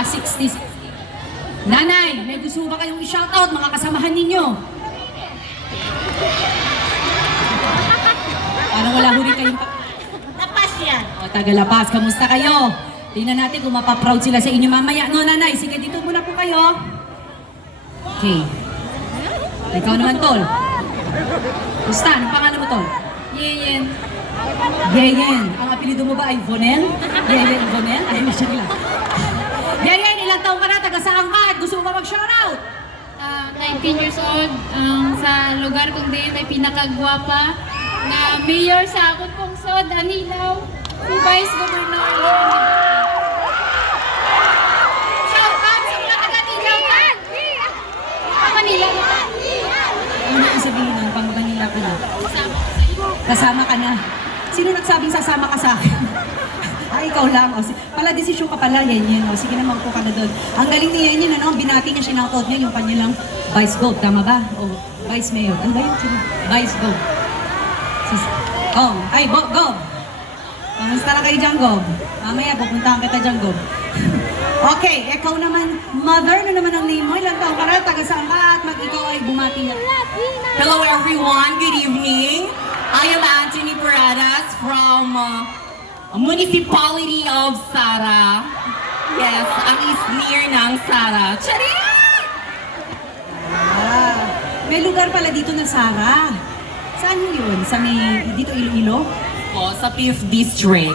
60. Nanay, may gusto ba kayong i-shoutout mga kasamahan ninyo? Parang wala huli kayong... Lapas yan. O, taga-Lapas, kamusta kayo? Tingnan natin kung mapaproud sila sa inyo mamaya. No, nanay, sige, dito muna po kayo. Okay. Ikaw naman, Tol. Gusta, anong pangalan mo, Tol? Yeyen. Yeyen. Ang apelido mo ba ay Vonel? Yeyen Vonel? Ay, siya nila. Yeyen, ilang taong ka na? Taga saan ka? At gusto mo ba mag-shoutout? 19 years old. Sa lugar kong din ay pinakagwapa na mayor sa akong pungsod, Anilaw. Si Vice Governor Leon. Shoutout sa mga taga-Anilaw ka! Manila na. Ano ang sabihin nun? Pang Manila ka na? Kasama ko sa iyo. Kasama ka na. Sino nagsabing sasama ka sa akin? Ay, ikaw lang. O, pala, desisyon ka pala, Yenyen. O, sige naman po ka na doon. Ang galing ni Yenyen, ano? Binati niya, sinangkot niya yung kanilang Vice Gov. Tama ba? O, Vice Mayor. Ano ba yun? Sino? Vice Gov. Oh, ay, Gov. Kamusta na kayo dyan, Gov? Mamaya, pupuntahan kita dyan, Gov. Okay, ikaw naman, mother na naman ang name mo. Ilang taong ka na, taga saan ka at mag-ikaw ay bumati na. Hello everyone, good evening. I am Anthony Paradas from Municipality of Sara. Yes, ang isneer ng Sara. Charing! Ah, may lugar pala dito na Sara. Saan yun? Sa may, dito Iloilo? Po, sa 5th District.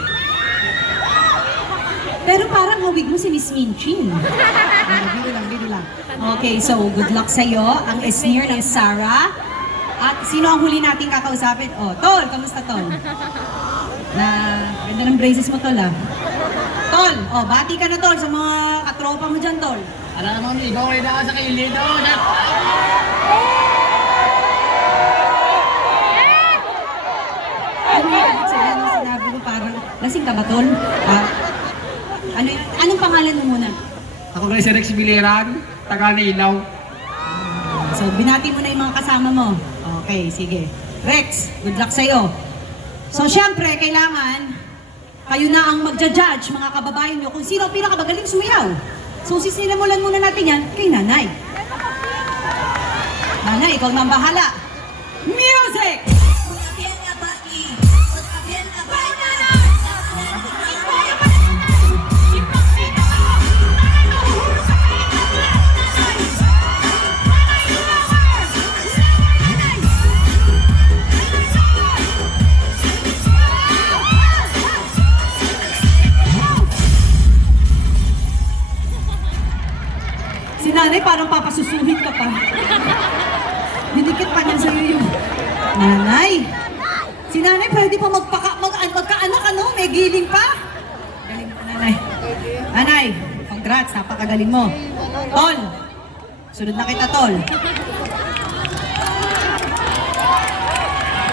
Pero parang hawig mo si Miss Minchin. Biro lang, biro lang. Okay, so good luck sa'yo. Ang isneer ng Sara. At sino ang huli nating kakausapin? Oh, Tol, kamusta Tol? Ganda ng braces mo Tol ah. Tol, oh, bati ka na Tol sa mga katropa mo dyan Tol. Alam mo, ikaw ay daan sa kilid. Ano yung sinabi mo parang, lasing ka ba Tol? Ah, anong pangalan mo muna? Ako rin si Rex Biliran, taga Nilaw. So, binati mo na yung mga kasama mo. Okay, sige. Rex, good luck sa'yo. So, syempre, kailangan kayo na ang magja-judge, mga kababayan nyo, kung sino ang pinakamagaling sumayaw. So, sisinimulan muna natin yan kay Nanay. Nanay, ikaw na ang bahala. Music! Si Nanay parang papasusuhin ka pa. Dinikit pa niya sa'yo yung... Nanay! Si Nanay pwede pa magkaanak ano? May giling pa? Galing mo, Nanay. Nanay, congrats, napakagaling mo. Tol! Sunod na kita, Tol.